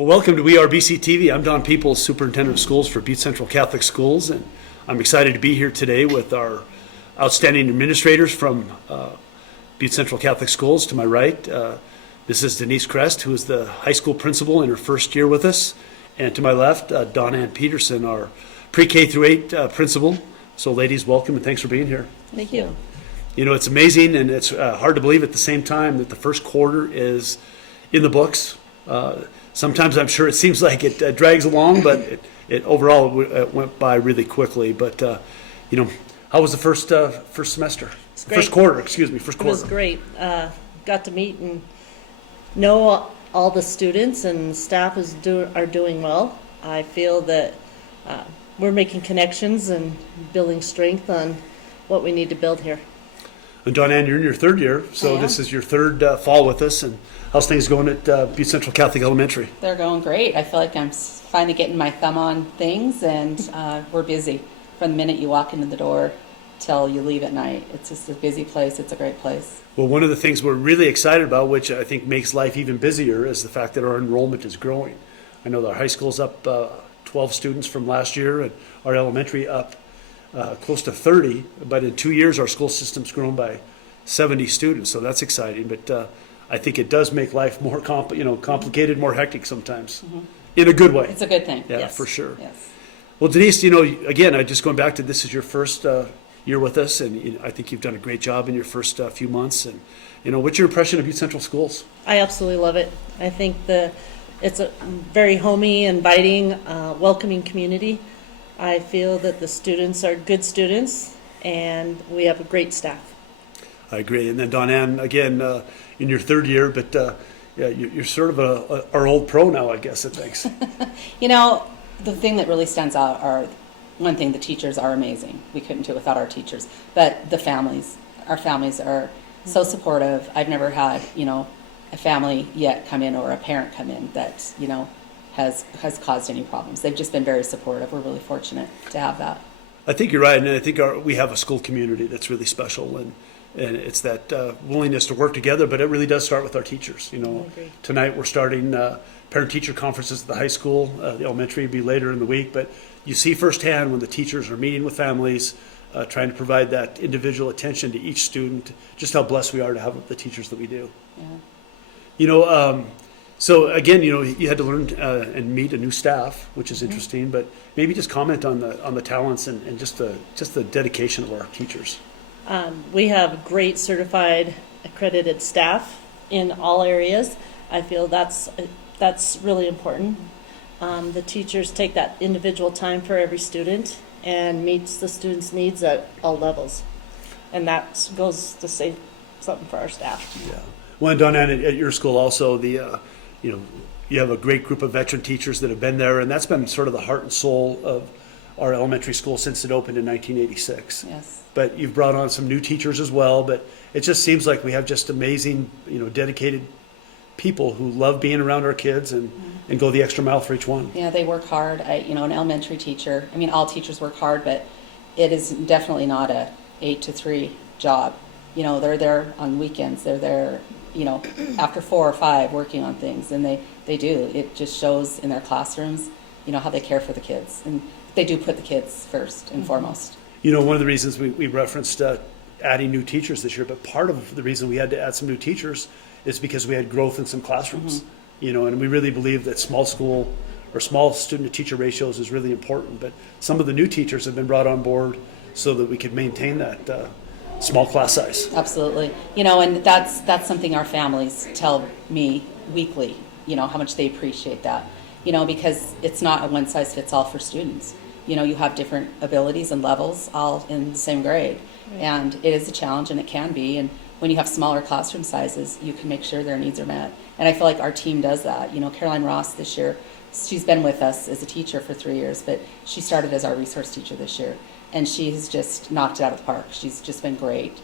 Well, welcome to We Are BCTV. I'm Don Peoples, Superintendent of Schools for Butte Central Catholic Schools, and I'm excited to be here today with our outstanding administrators from Butte Central Catholic Schools. To my right, this is Denise Crest, who is the high school principal in her first year with us, and to my left, Dawn Ann Peterson, our pre-K through 8 principal. So ladies, welcome and thanks for being here. Thank you. You know, it's amazing and it's hard to believe at the same time that the first quarter is in the books. Sometimes I'm sure it seems like it drags along, but it overall it went by really quickly. But you know, how was the first semester? First quarter, excuse me, first quarter. It was great. Got to meet and know all the students and staff are doing well. I feel that we're making connections and building strength on what we need to build here. And Dawn Ann, you're in your third year, so I this is your third fall with us. And how's things going at Butte Central Catholic Elementary? They're going great. I feel like I'm finally getting my thumb on things, and we're busy from the minute you walk into the door till you leave at night. It's just a busy place. It's a great place. Well, one of the things we're really excited about, which I think makes life even busier, is the fact that our enrollment is growing. I know that our high school's up 12 students from last year, and our elementary up close to 30, but in 2 years our school system's grown by 70 students, so that's exciting. But I think it does make life more complicated, more hectic sometimes, in a good way. It's a good thing. Yeah, Yes. for sure. Yes. Well, Denise, you know, again, I just going back to this is your first year with us, and I think you've done a great job in your first few months. And you know, what's your impression of Butte Central Schools? I absolutely love it. I think it's a very homey, inviting, welcoming community. I feel that the students are good students, and we have a great staff. I agree. And then Dawn Ann, again, in your third year, but yeah, you're sort of our old pro now, I guess, at things. You know, the thing that really stands out are, one thing, the teachers are amazing. We couldn't do it without our teachers. But the families, our families are so supportive. I've never had, a family yet come in or a parent come in that, has caused any problems. They've just been very supportive. We're really fortunate to have that. I think you're right, and I think we have a school community that's really special, and it's that willingness to work together. But it really does start with our teachers. You know, I agree. Tonight we're starting parent-teacher conferences at the high school. The elementary will be later in the week, but you see firsthand when the teachers are meeting with families, trying to provide that individual attention to each student, just how blessed we are to have the teachers that we do. Yeah. You know. So again, you had to learn and meet a new staff, which is interesting. But maybe just comment on the talents and just the dedication of our teachers. We have great certified, accredited staff in all areas. I feel that's really important. The teachers take that individual time for every student and meets the students' needs at all levels, and that goes to say something for our staff. Yeah. Well, and Dawn Ann, at your school also, you have a great group of veteran teachers that have been there, and that's been sort of the heart and soul of our elementary school since it opened in 1986. Yes. But you've brought on some new teachers as well, but it just seems like we have just amazing, dedicated people who love being around our kids and go the extra mile for each one. Yeah, they work hard. An elementary teacher, all teachers work hard, but it is definitely not a 8 to 3 job. They're there on weekends. They're there, after 4 or 5 working on things, and they do. It just shows in their classrooms, how they care for the kids. And they do put the kids first and foremost. One of the reasons we referenced adding new teachers this year, but part of the reason we had to add some new teachers is because we had growth in some classrooms. And we really believe that small school or small student to teacher ratios is really important. But some of the new teachers have been brought on board so that we could maintain that small class size. Absolutely. And that's something our families tell me weekly, how much they appreciate that, because it's not a one size fits all for students. You have different abilities and levels all in the same grade. Right. And it is a challenge, and it can be. And when you have smaller classroom sizes, you can make sure their needs are met. And I feel like our team does that. Caroline Ross this year, she's been with us as a teacher for 3 years, but she started as our resource teacher this year. And she has just knocked it out of the park. She's just been great,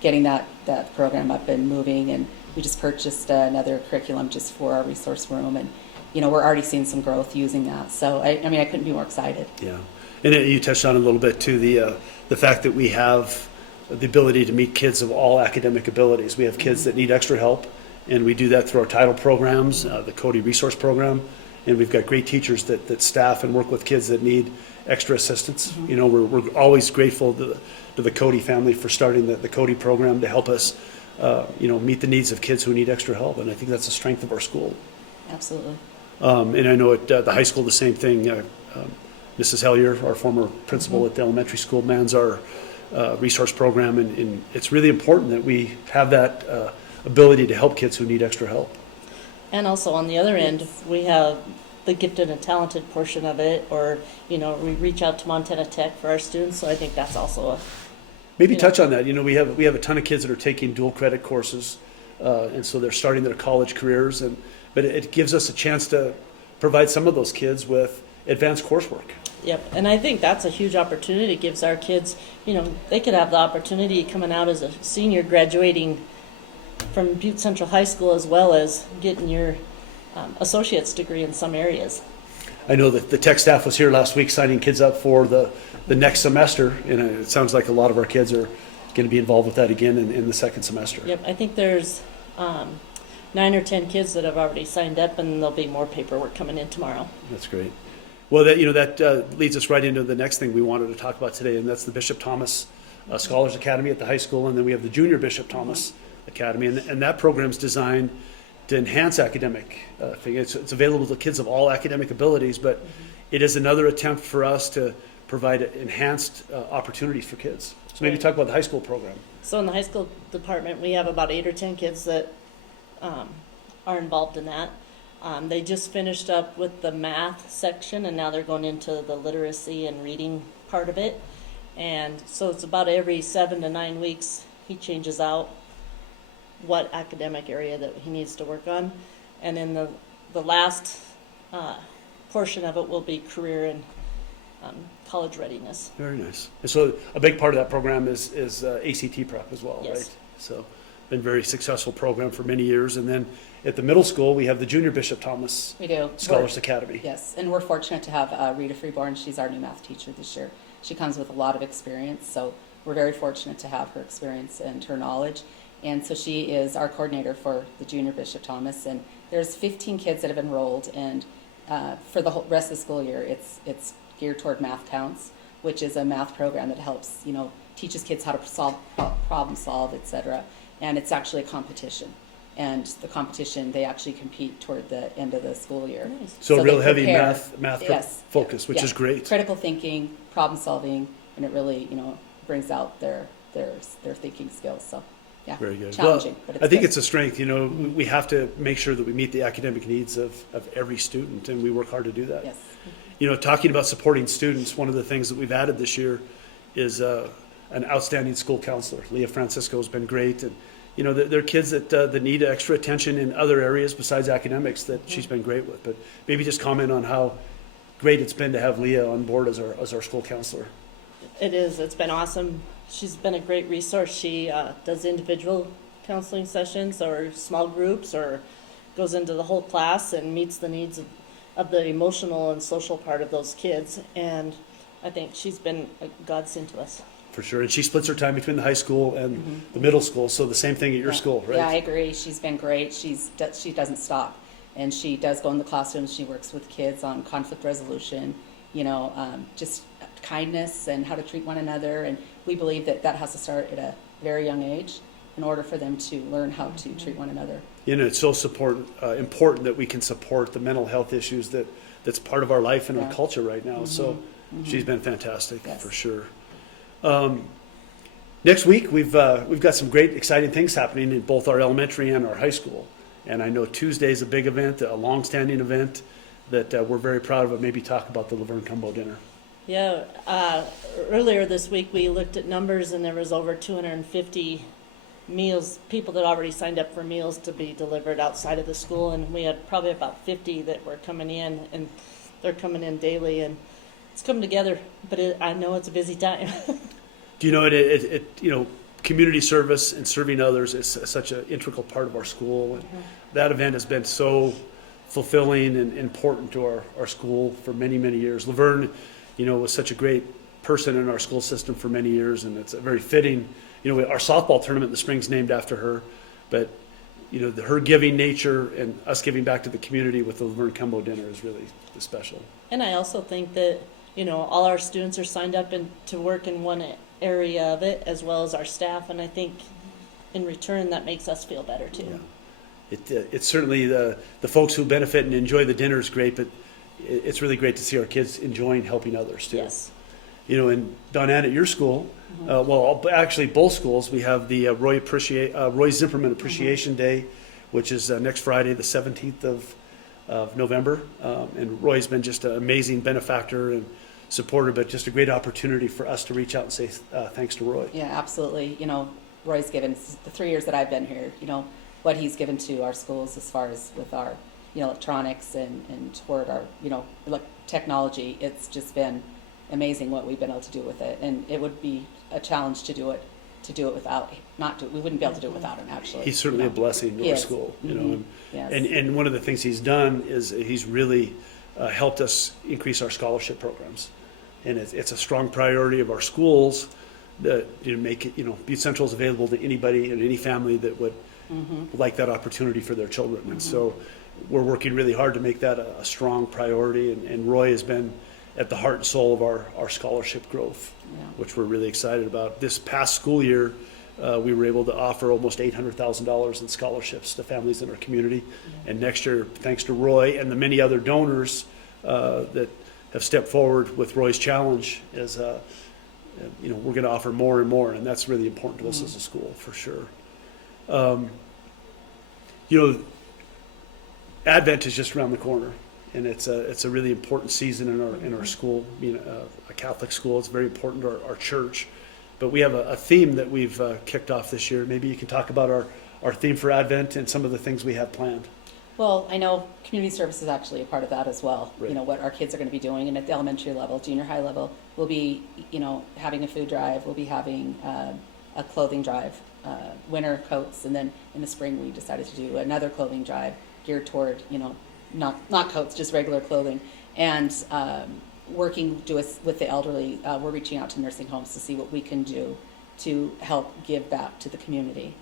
getting that program up and moving. And we just purchased another curriculum just for our resource room. And, we're already seeing some growth using that. So, I couldn't be more excited. Yeah. And you touched on it a little bit, too, the fact that we have the ability to meet kids of all academic abilities. We have kids that need extra help, and we do that through our title programs, the Cody Resource Program, and we've got great teachers that staff and work with kids that need extra assistance. You know, we're always grateful to the Cody family for starting the Cody program to help us, you know, meet the needs of kids who need extra help, and I think that's the strength of our school. Absolutely. And I know at the high school, the same thing. Mrs. Hellier, our former principal at the elementary school, mans our resource program, and it's really important that we have that ability to help kids who need extra help. And also on the other end, we have the gifted and talented portion of it, or, you know, we reach out to Montana Tech for our students, so I think that's also a, Maybe Yeah. touch on that. You know, we have a ton of kids that are taking dual credit courses, and so they're starting their college careers, but it gives us a chance to provide some of those kids with advanced coursework. yep. And I think that's a huge opportunity. It gives our kids, you know, they could have the opportunity coming out as a senior, graduating from Butte Central High School, as well as getting your associate's degree in some areas. I know that the tech staff was here last week signing kids up for the next semester, and it sounds like a lot of our kids are going to be involved with that again in the second semester. Yep, I think there's 9 or 10 kids that have already signed up, and there'll be more paperwork coming in tomorrow. That's great. Well, that leads us right into the next thing we wanted to talk about today, and that's the Bishop Thomas Scholars Academy at the high school, and then we have the Junior Bishop Thomas Academy, and that program's designed to enhance academic thing. It's available to kids of all academic abilities, but it is another attempt for us to provide enhanced opportunities for kids. So maybe Right. talk about the high school program. So in the high school department, we have about 8 or 10 kids that are involved in that. They just finished up with the math section, and now they're going into the literacy and reading part of it. And so it's about every 7 to 9 weeks, he changes out what academic area that he needs to work on. And then the last portion of it will be career and college readiness. Very nice. And so a big part of that program is ACT prep as well, Yes. right? So been a very successful program for many years. And then at the middle school, we have the Junior Bishop Thomas We do. Scholars Academy. Yes, and we're fortunate to have Rita Freeborn. She's our new math teacher this year. She comes with a lot of experience, so we're very fortunate to have her experience and her knowledge. And so she is our coordinator for the Junior Bishop Thomas. And there's 15 kids that have enrolled, and for the whole rest of the school year, it's geared toward Math Counts, which is a math program that helps, you know, teaches kids how to problem solve, etc. And it's actually a competition. And the competition, they actually compete toward the end of the school year. Nice. So they real heavy prepare. math Yes. focus, which Yeah. is great. Critical thinking, problem solving, and it really, you know, brings out their thinking skills. So, yeah, Very good. challenging, Well, but it's I think good. it's a strength. You know, we have to make sure that we meet the academic needs of every student, and we work hard to do that. Yes. You know, talking about supporting students, one of the things that we've added this year is an outstanding school counselor. Leah Francisco has been great, and you know, there are kids that need extra attention in other areas besides academics that she's been great with. But maybe just comment on how great it's been to have Leah on board as our school counselor. It is. It's been awesome. She's been a great resource. She does individual counseling sessions or small groups, or goes into the whole class and meets the needs of the emotional and social part of those kids. And I think she's been a godsend to us. For sure. And she splits her time between the high school and the middle school. So the same thing at your Yeah. school, right? Yeah, I agree. She's been great. She doesn't stop, and she does go in the classrooms. She works with kids on conflict resolution, you know, just kindness and how to treat one another. And we believe that has to start at a very young age in order for them to learn how to treat one another. You know, it's so important that we can support the mental health issues that's part of our life and our Yeah. culture right now. So she's been fantastic, Yes. for sure. Next week, we've got some great, exciting things happening in both our elementary and our high school. And I know Tuesday's a big event, a long-standing event that we're very proud of. But maybe talk about the Laverne Combo Dinner. Yeah, earlier this week we looked at numbers, and there was over 250 meals, people that already signed up for meals to be delivered outside of the school, and we had probably about 50 that were coming in, and they're coming in daily, and it's come together. But I know it's a busy time. Do you know you know, community service and serving others is such an integral part of our school, and that event has been so fulfilling and important to our school for many, many years. Laverne, you know, was such a great person in our school system for many years, and it's a very fitting. You know, our softball tournament in the spring's named after her, but her giving nature and us giving back to the community with the Laverne Combo dinner is really special. And I also think that, all our students are signed up to work in one area of it, as well as our staff, and I think in return that makes us feel better too. Yeah. It's certainly the folks who benefit and enjoy the dinner is great, but it's really great to see our kids enjoying helping others too. Yes. And Donann, at your school, well, actually both schools, we have the Roy Zimmerman Appreciation Day, which is next Friday, the 17th of November. And Roy's been just an amazing benefactor and supporter, but just a great opportunity for us to reach out and say thanks to Roy. Yeah, absolutely. Roy's given the 3 years that I've been here, what he's given to our schools as far as with our, electronics and toward our, technology. It's just been amazing what we've been able to do with it. And it would be a challenge to do it without, we wouldn't be able to do it without him, actually. He's certainly a blessing to our school, Yes. and one of the things he's done is he's really helped us increase our scholarship programs. And it's a strong priority of our schools that make it, Butte Central is available to anybody and any family that would like that opportunity for their children. And so we're working really hard to make that a strong priority. And Roy has been at the heart and soul of our scholarship growth, which we're really excited about. This past school year, we were able to offer almost $800,000 in scholarships to families in our community. And next year, thanks to Roy and the many other donors that have stepped forward with Roy's challenge, we're going to offer more and more, and that's really important to us as a school, for sure. Advent is just around the corner, and it's a really important season in our school. Being a Catholic school, it's very important to our church. But we have a theme that we've kicked off this year. Maybe you can talk about our theme for Advent and some of the things we have planned. Well, I know community service is actually a part of that as well. Right. What our kids are going to be doing, and at the elementary level, junior high level, we'll be, having a food drive. We'll be having a clothing drive, winter coats, and then in the spring we decided to do another clothing drive geared toward, not coats, just regular clothing, and working with the elderly. We're reaching out to nursing homes to see what we can do to help give back to the community.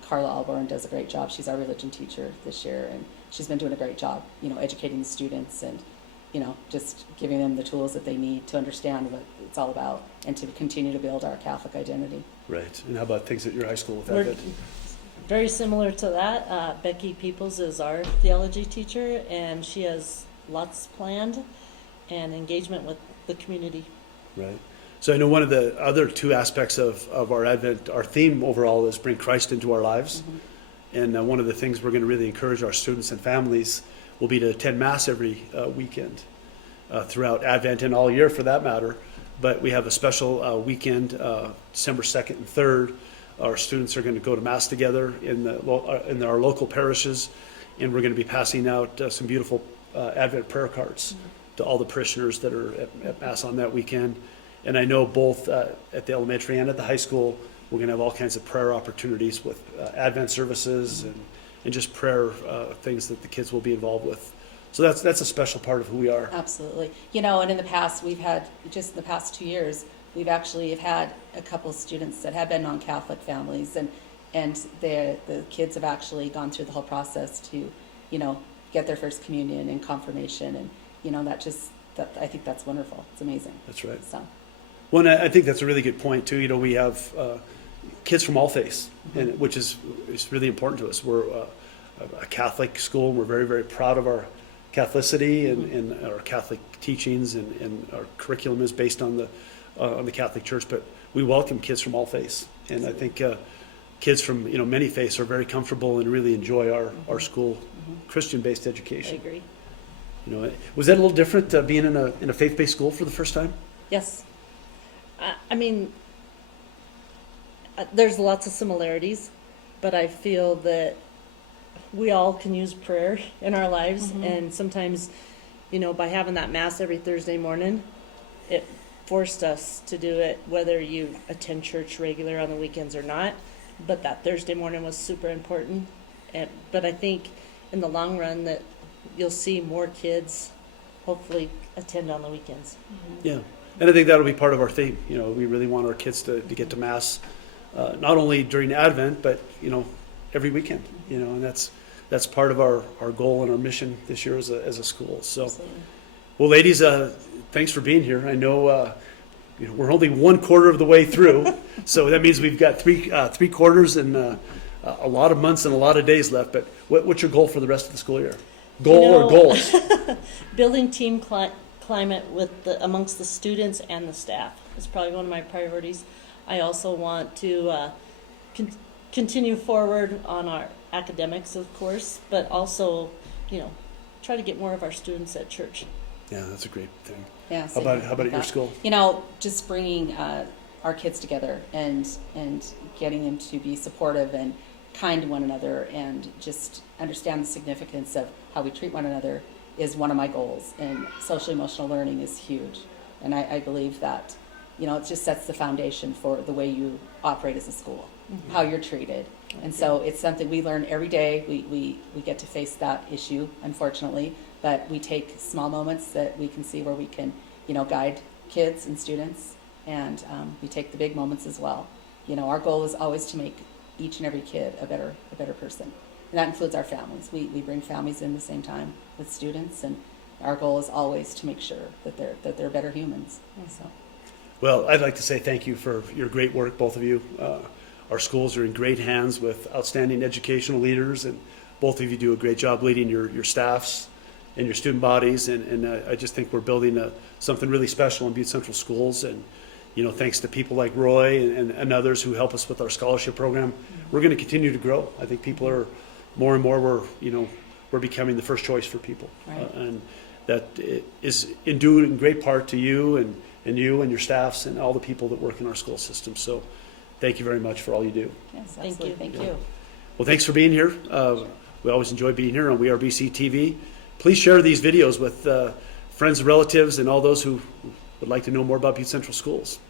Carla Alborn does a great job. She's our religion teacher this year, and she's been doing a great job, educating the students and, just giving them the tools that they need to understand what it's all about and to continue to build our Catholic identity. Right. And how about things at your high school with We're Advent? very similar to that. Becky Peoples is our theology teacher, and she has lots planned and engagement with the community. Right. So I know one of the other two aspects of our Advent, our theme overall is bring Christ into our lives. And one of the things we're going to really encourage our students and families will be to attend Mass every weekend throughout Advent and all year for that matter. But we have a special weekend, December 2nd and 3rd. Our students are going to go to Mass together in our local parishes, and we're going to be passing out some beautiful Advent prayer cards to all the parishioners that are at Mass on that weekend. And I know both at the elementary and at the high school, we're going to have all kinds of prayer opportunities with Advent services and just prayer things that the kids will be involved with. So that's a special part of who we are. Absolutely. And in the past, we've had, just in the past 2 years, we've actually had a couple of students that have been non-Catholic families, and the kids have actually gone through the whole process to, get their first communion and confirmation, and, I think that's wonderful. It's amazing. That's right. So. Well, and I think that's a really good point too. We have kids from all faiths, and which is really important to us. We're a Catholic school, and we're very, very proud of our Catholicity and our Catholic teachings, and our curriculum is based on the Catholic Church. But we welcome kids from all faiths, and I think kids from many faiths are very comfortable and really enjoy our school, Christian-based education. I agree. Was that a little different being in a faith-based school for the first time? Yes. I mean, there's lots of similarities, but I feel that we all can use prayer in our lives, and sometimes, by having that Mass every Thursday morning, it forced us to do it, whether you attend church regular on the weekends or not. But that Thursday morning was super important. But I think in the long run that you'll see more kids hopefully attend on the weekends. Yeah. And I think that'll be part of our theme. We really want our kids to get to Mass, not only during Advent, but, every weekend, you know, and that's part of our goal and our mission this year as a school. So, Absolutely. well, ladies, thanks for being here. I know, you know, we're only 1/4 of the way through, so that means we've got three quarters and a lot of months and a lot of days left. But what's your goal for the rest of the school year? Goal You know, or goals? Building team climate amongst the students and the staff is probably one of my priorities. I also want to continue forward on our academics, of course, but also, you know, try to get more of our students at church. Yeah, that's a great thing. Yeah. How about at your school? You know, just bringing our kids together and getting them to be supportive and kind to one another and just understand the significance of how we treat one another is one of my goals. And social emotional learning is huge. And I believe that, you know, it just sets the foundation for the way you operate as a school, how you're treated. And so it's something we learn every day. We get to face that issue, unfortunately, but we take small moments that we can see where we can, you know, guide kids and students, and we take the big moments as well. You know, our goal is always to make each and every kid a better person, and that includes our families. We bring families in the same time with students, and our goal is always to make sure that they're better humans. So. Well, I'd like to say thank you for your great work, both of you. Our schools are in great hands with outstanding educational leaders, and both of you do a great job leading your staffs and your student bodies. And I just think we're building something really special in Butte Central Schools. And, you know, thanks to people like Roy and others who help us with our scholarship program, we're going to continue to grow. I think people are more and more, we're becoming the first choice for people. Right. And that is due in great part to you and you and your staffs and all the people that work in our school system. So thank you very much for all you do. Yes, Thank absolutely. you. Thank Yeah. you. Well, thanks for being here. We always enjoy being here on We Are BCTV. Please share these videos with friends and relatives and all those who would like to know more about Butte Central Schools.